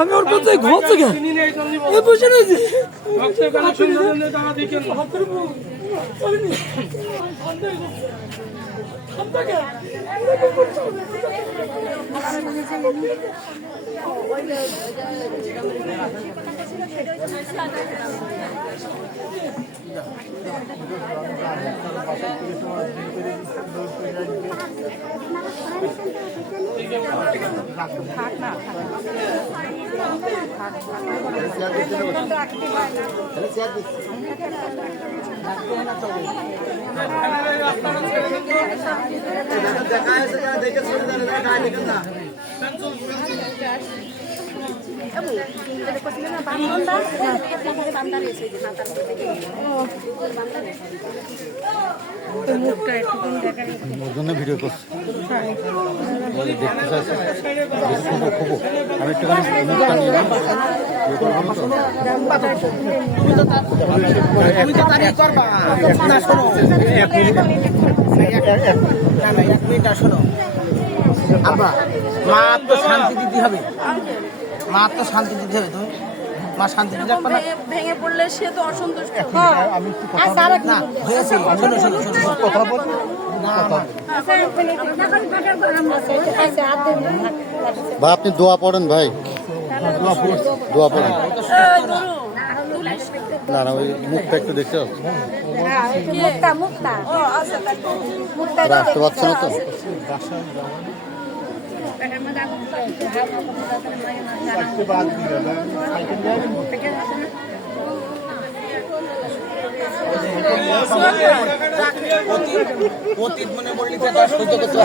আমি ওর কোথায় ঘুমাচ্ছে কেন বসে রয়েছি ভিডিও করছি দেখতে চাইছি আমি একটুখানি মুখটা নিয়ে মা তো শান্তি দিতে হবে, মা তো শান্তি দিতে হবে। তুমি মা শান্তি দিতে পারবে না, ভেঙে পড়লে সে তো অসন্তুষ্ট। না হয়েছে। শোনো শোনো শোনো কথা বল ভাই আপনি দোয়া পড়েন ভাই দোয়া পড়েন না না ওই মুখটা একটু দেখতে হবে আসতে পারছে না তো অতীত মনে বললি সহ্য করতে